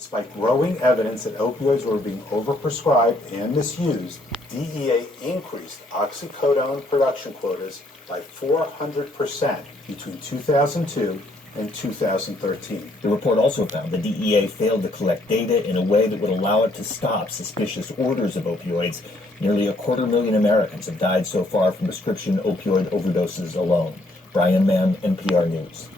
Despite growing evidence that opioids were being overprescribed and misused, DEA increased oxycodone production quotas by 400% between 2002 and 2013. The report also found the DEA failed to collect data in a way that would allow it to stop suspicious orders of opioids. Nearly 250,000 Americans have died so far from prescription opioid overdoses alone. Brian Mann, NPR News.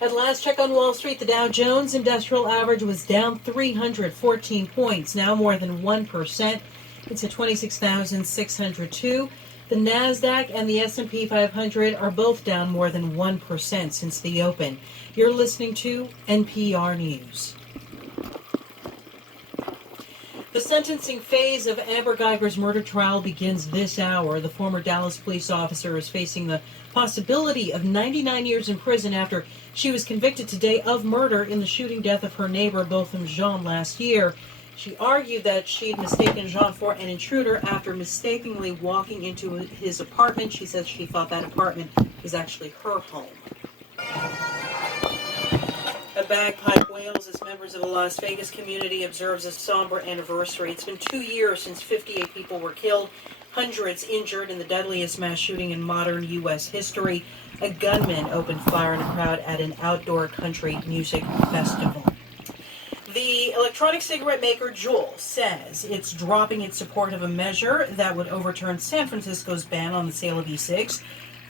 At last check on Wall Street, the Dow Jones Industrial Average was down 314 points, now more than 1%. It's at 26,602. The NASDAQ and the S&P 500 are both down more than 1% since the open. You're listening to NPR News. The sentencing phase of Amber Guyger's murder trial begins this hour. The former Dallas police officer is facing the possibility of 99 years in prison after she was convicted today of murder in the shooting death of her neighbor, Botham Jean, last year. She argued that she'd mistaken Jean for an intruder after mistakenly walking into his apartment. She says she thought that apartment was actually her home. A bagpipe wails as members of the Las Vegas community observes a somber anniversary. It's been 2 years since 58 people were killed, hundreds injured in the deadliest mass shooting in modern U.S. history. A gunman opened fire in a crowd at an outdoor country music festival. The electronic cigarette maker Juul says it's dropping its support of a measure that would overturn San Francisco's ban on the sale of e-cigs.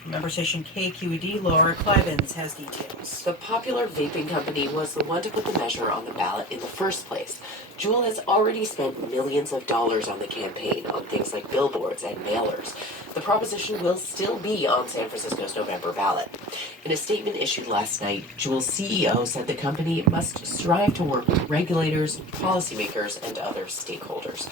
Member station KQED, Laura Klivans has details. The popular vaping company was the one to put the measure on the ballot in the first place. Juul has already spent millions of dollars on the campaign on things like billboards and mailers. The proposition will still be on San Francisco's November ballot. In a statement issued last night, Juul's CEO said the company must strive to work with regulators, policymakers, and other stakeholders.